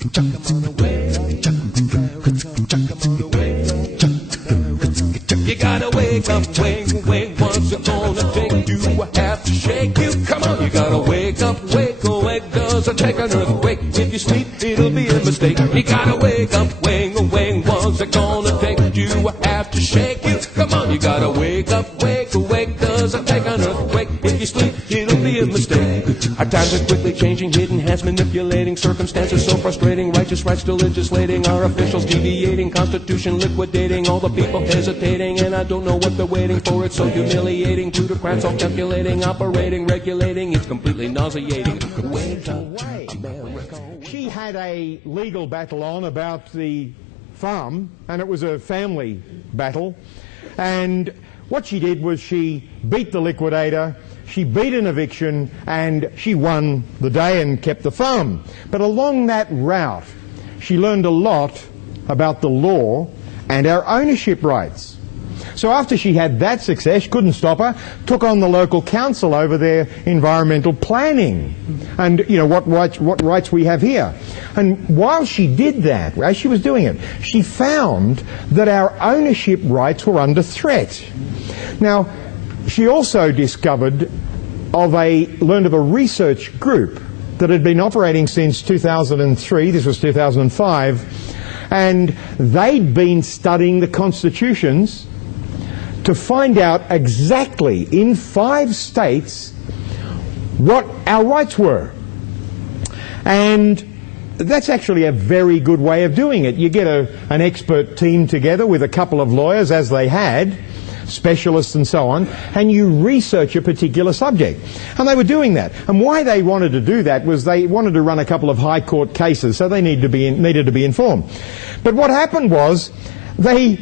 You gotta wake up, wake, wake. What's it gonna take you? I have to shake you. Come on, you gotta wake up, wake, wake. Does it take an earthquake? If you sleep, it'll be a mistake. You gotta wake up, wake, wake. What's it gonna take you? I have to shake you. Come on, you gotta wake up, wake, wake. Does it take an earthquake? If you sleep, it'll be a mistake. Our times are quickly changing, hidden hands manipulating, circumstances so frustrating, righteous rights still legislating, our officials deviating, constitution liquidating, all the people hesitating, and I don't know what they're waiting for. It's so humiliating, plutocrats all calculating, operating, regulating, it's completely nauseating. Wake up, America. She had a legal battle on about the farm, and it was a family battle, and what she did was she beat the liquidator, she beat an eviction, and she won the day and kept the farm. But along that route, she learned a lot about the law and our ownership rights. So after she had that success, couldn't stop her, took on the local council over their environmental planning and, you know, what rights we have here. And while she did that, as she was doing it, she found that our ownership rights were under threat. Now, she also learned of a research group that had been operating since 2003, this was 2005, and they'd been studying the constitutions to find out exactly in 5 states what our rights were. And that's actually a very good way of doing it. You get an expert team together with a couple of lawyers, as they had, specialists and so on, and you research a particular subject. And they were doing that. And why they wanted to do that was they wanted to run a couple of high court cases, so they needed to be informed. But what happened was they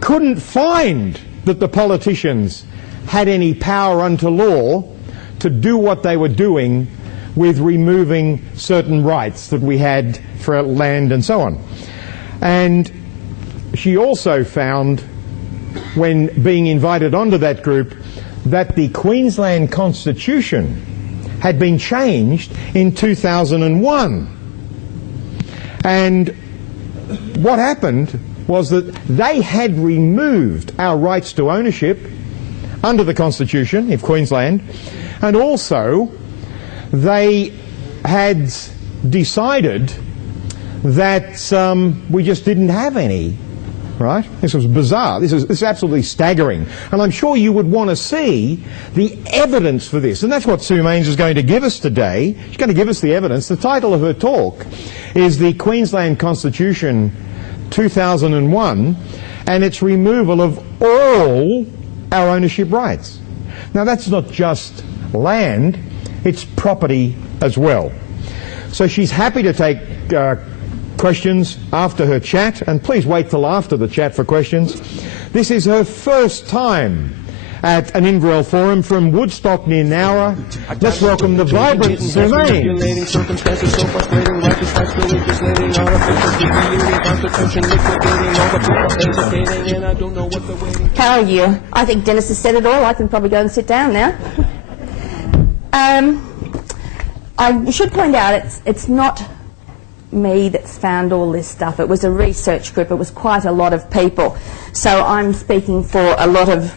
couldn't find that the politicians had any power unto law to do what they were doing with removing certain rights that we had for land and so on. And she also found, when being invited onto that group, that the Queensland Constitution had been changed in 2001. And what happened was that they had removed our rights to ownership under the Constitution of Queensland, and also they had decided that we just didn't have any. Right? This was bizarre. This is absolutely staggering. And I'm sure you would want to see the evidence for this. And that's what Sue Mains is going to give us today. She's going to give us the evidence. The title of her talk is The Queensland Constitution 2001 and its removal of all our ownership rights. Now that's not just land, it's property as well. So she's happy to take questions after her chat, and please wait till after the chat for questions. This is her first time at an Inverell Forum from Woodstock near Nowra. Let's welcome the vibrant Sue Mains. How are you? I think Dennis has said it all. I can probably go and sit down now. I should point out it's not me that's found all this stuff. It was a research group. It was quite a lot of people. So I'm speaking for a lot of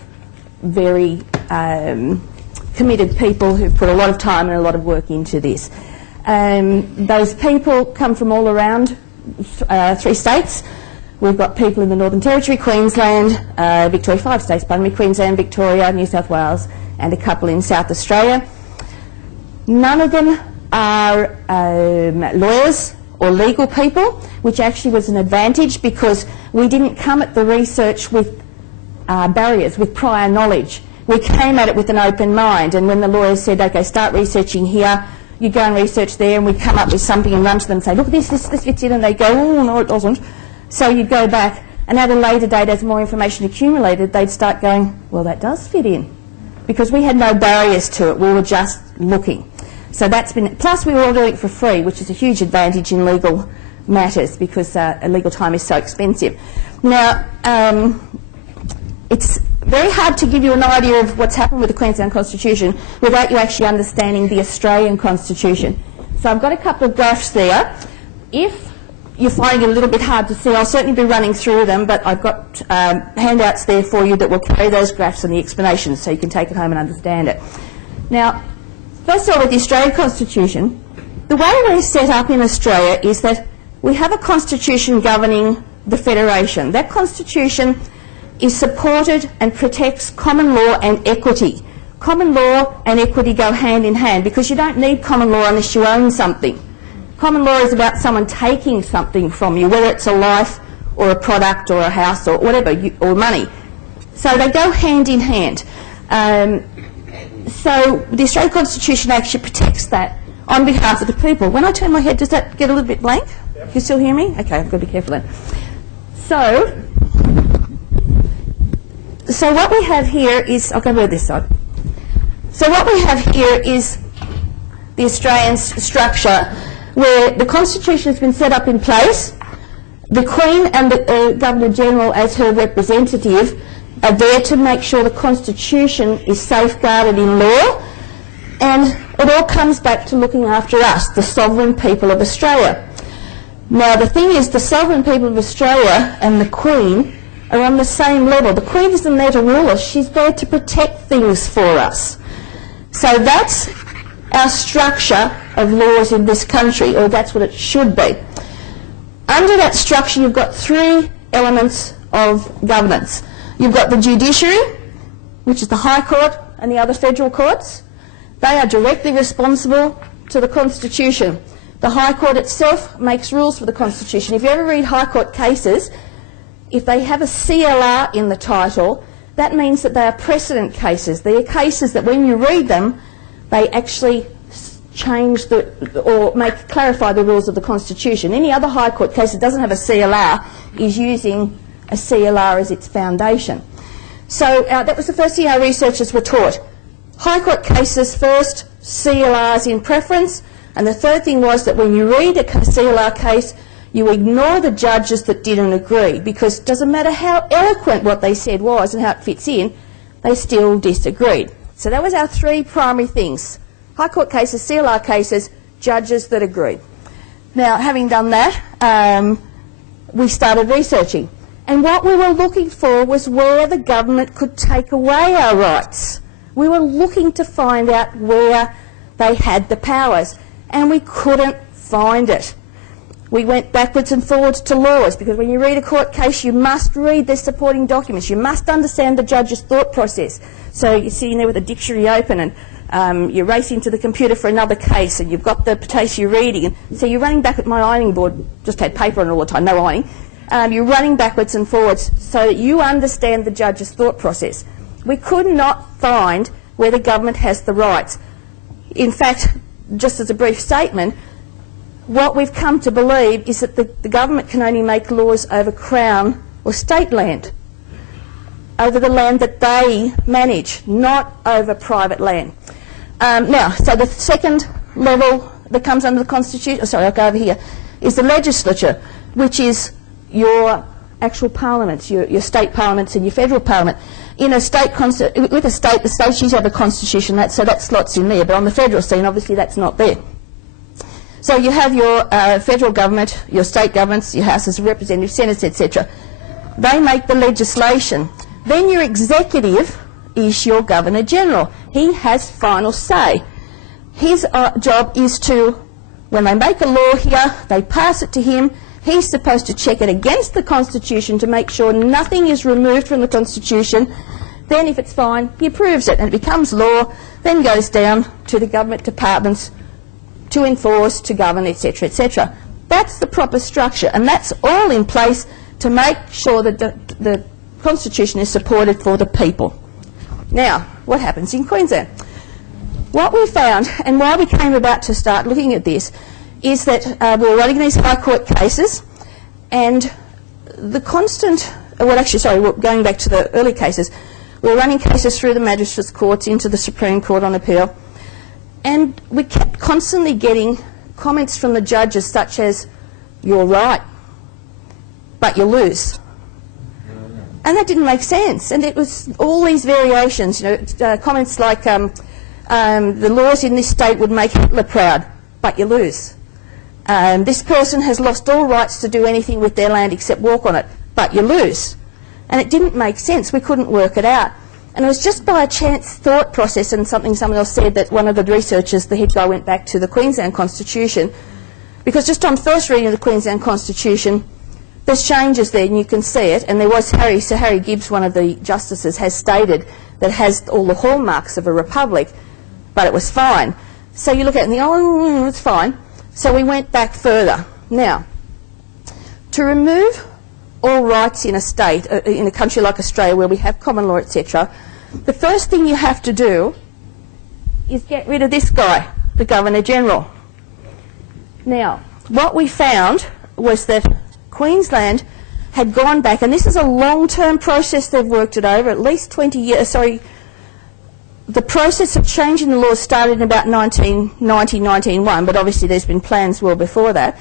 very committed people who put a lot of time and a lot of work into this. Those people come from all around 3 states. We've got people in the Northern Territory, Queensland, Victoria, 5 states, pardon me, Queensland, Victoria, New South Wales, and a couple in South Australia. None of them are lawyers or legal people, which actually was an advantage because we didn't come at the research with barriers, with prior knowledge. We came at it with an open mind, and when the lawyers said, okay, start researching here, you go and research there, and we come up with something and run to them and say, look, this fits in, and they go, oh, no, it doesn't. So you'd go back, and at a later date, as more information accumulated, they'd start going, well, that does fit in. Because we had no barriers to it, we were just looking. So that's been, plus we were all doing it for free, which is a huge advantage in legal matters because legal time is so expensive. Now, it's very hard to give you an idea of what's happened with the Queensland Constitution without you actually understanding the Australian Constitution. So I've got a couple of graphs there. If you're finding it a little bit hard to see, I'll certainly be running through them, but I've got handouts there for you that will carry those graphs and the explanations so you can take it home and understand it. Now, first of all, with the Australian Constitution, the way we're set up in Australia is that we have a constitution governing the Federation. That constitution is supported and protects common law and equity. Common law and equity go hand in hand because you don't need common law unless you own something. Common law is about someone taking something from you, whether it's a life or a product or a house or whatever, or money. So they go hand in hand. So the Australian Constitution actually protects that on behalf of the people. When I turn my head, does that get a little bit blank? Yep. You still hear me? Okay, I've got to be careful then. So what we have here is, I'll go over this side. So what we have here is the Australian structure where the Constitution has been set up in place. The Queen and the Governor-General as her representative are there to make sure the Constitution is safeguarded in law, and it all comes back to looking after us, the sovereign people of Australia. Now the thing is, the sovereign people of Australia and the Queen are on the same level. The Queen isn't there to rule us, she's there to protect things for us. So that's our structure of laws in this country, or that's what it should be. Under that structure you've got three elements of governance. You've got the judiciary, which is the High Court and the other federal courts. They are directly responsible to the Constitution. The High Court itself makes rules for the Constitution. If you ever read High Court cases, if they have a CLR in the title, that means that they are precedent cases. They are cases that when you read them, they actually change clarify the rules of the Constitution. Any other High Court case that doesn't have a CLR is using a CLR as its foundation. So that was the first thing our researchers were taught. High Court cases first, CLRs in preference, and the third thing was that when you read a CLR case, you ignore the judges that didn't agree, because it doesn't matter how eloquent what they said was and how it fits in, they still disagreed. So that was our three primary things. High Court cases, CLR cases, judges that agreed. Now, having done that, we started researching. And what we were looking for was where the government could take away our rights. We were looking to find out where they had the powers, and we couldn't find it. We went backwards and forwards to laws, because when you read a court case, you must read their supporting documents. You must understand the judge's thought process. So you're sitting there with a dictionary open and you're racing to the computer for another case, and you've got the case you're reading. And so you're running back at my ironing board, just had paper on it all the time, no ironing. You're running backwards and forwards so that you understand the judge's thought process. We could not find where the government has the rights. In fact, just as a brief statement, what we've come to believe is that the government can only make laws over Crown or state land, over the land that they manage, not over private land. Now, so the second level that comes under the Constitution, I'll go over here, is the legislature, which is your actual parliaments, your state parliaments and your federal parliament. In a state, with a state, the states usually have a constitution, so that slots in there, but on the federal scene, obviously that's not there. So you have your federal government, your state governments, your houses of representatives, senates, etc. They make the legislation. Then your executive is your Governor-General. He has final say. His job is to, when they make a law here, they pass it to him. He's supposed to check it against the Constitution to make sure nothing is removed from the Constitution. Then if it's fine, he approves it and it becomes law, then goes down to the government departments to enforce, to govern, etc., etc. That's the proper structure, and that's all in place to make sure that the Constitution is supported for the people. Now, what happens in Queensland? What we found, and why we came about to start looking at this, is that we were running these High Court cases, and the constant, going back to the early cases, we were running cases through the magistrates' courts into the Supreme Court on appeal, and we kept constantly getting comments from the judges such as, "You're right, but you lose." And that didn't make sense, and it was all these variations, comments like, "The laws in this state would make Hitler proud, but you lose." this person has lost all rights to do anything with their land except walk on it, but you lose. And it didn't make sense. We couldn't work it out. And it was just by a chance thought process and something someone else said that one of the researchers, the head guy, went back to the Queensland Constitution, because just on first reading of the Queensland Constitution, there's changes there and you can see it. And there was Sir Harry Gibbs, one of the justices, has stated that it has all the hallmarks of a republic, but it was fine. So you look at it and think, oh, it's fine. So we went back further. Now, to remove all rights in a state, in a country like Australia where we have common law, etc., the first thing you have to do is get rid of this guy, the Governor-General. Now, what we found was that Queensland had gone back, and this is a long-term process, they've worked it over, at least 20 years, the process of changing the law started in about 1990, 1901, but obviously there's been plans well before that.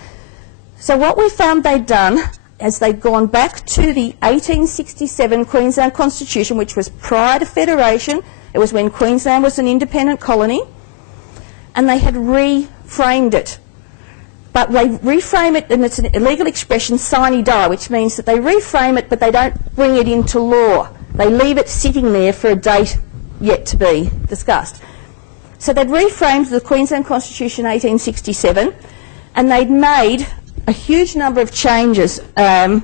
So what we found they'd done is they'd gone back to the 1867 Queensland Constitution, which was prior to Federation. It was when Queensland was an independent colony, and they had reframed it. But they reframe it, and it's an illegal expression, sine die, which means that they reframe it, but they don't bring it into law. They leave it sitting there for a date yet to be discussed. So they'd reframed the Queensland Constitution 1867, and they'd made a huge number of changes. I'll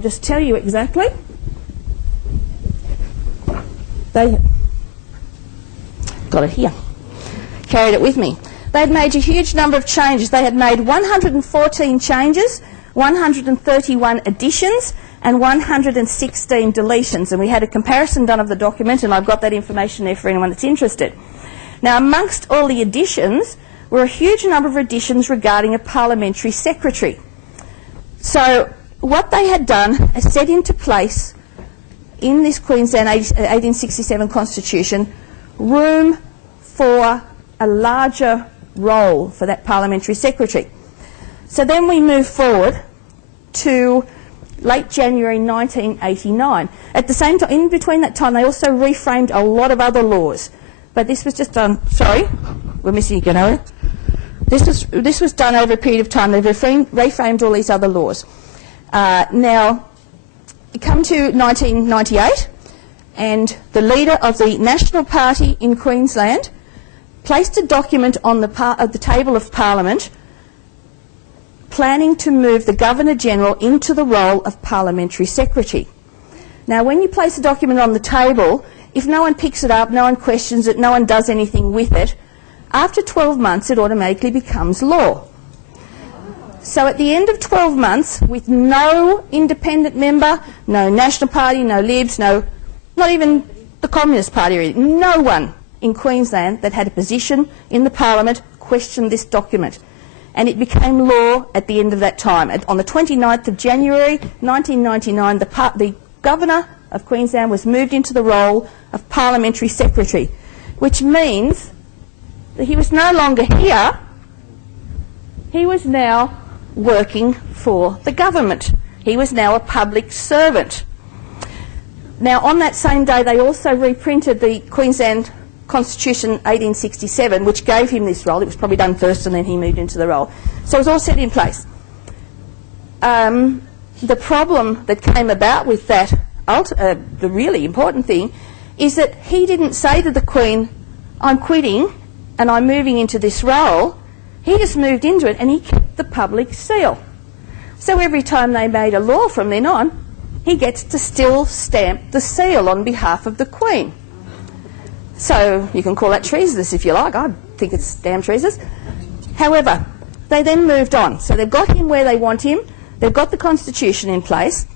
just tell you exactly. They got it here. Carried it with me. They'd made a huge number of changes. They had made 114 changes, 131 additions, and 116 deletions. And we had a comparison done of the document, and I've got that information there for anyone that's interested. Now, amongst all the additions were a huge number of additions regarding a parliamentary secretary. So what they had done is set into place in this Queensland 1867 Constitution room for a larger role for that parliamentary secretary. So then we move forward to late January 1989. At the same time, in between that time, they also reframed a lot of other laws. But this was just done, sorry, we're missing again, are we? This was done over a period of time. They reframed all these other laws. Now, you come to 1998, and the leader of the National Party in Queensland placed a document on the table of Parliament planning to move the Governor-General into the role of Parliamentary Secretary. Now, when you place a document on the table, if no one picks it up, no one questions it, no one does anything with it, after 12 months it automatically becomes law. So at the end of 12 months, with no independent member, no National Party, no Libs, not even the Communist Party, really, no one in Queensland that had a position in the Parliament questioned this document. And it became law at the end of that time. On the 29th of January 1999, the Governor of Queensland was moved into the role of Parliamentary Secretary, which means that he was no longer here, he was now working for the government. He was now a public servant. Now, on that same day, they also reprinted the Queensland Constitution 1867, which gave him this role. It was probably done first and then he moved into the role. So it was all set in place. The problem that came about with that, the really important thing, is that he didn't say to the Queen, I'm quitting and I'm moving into this role. He just moved into it and he kept the public seal. So every time they made a law from then on, he gets to still stamp the seal on behalf of the Queen. So you can call that treasonous if you like. I think it's damn treasonous. However, they then moved on. So they've got him where they want him. They've got the Constitution in place.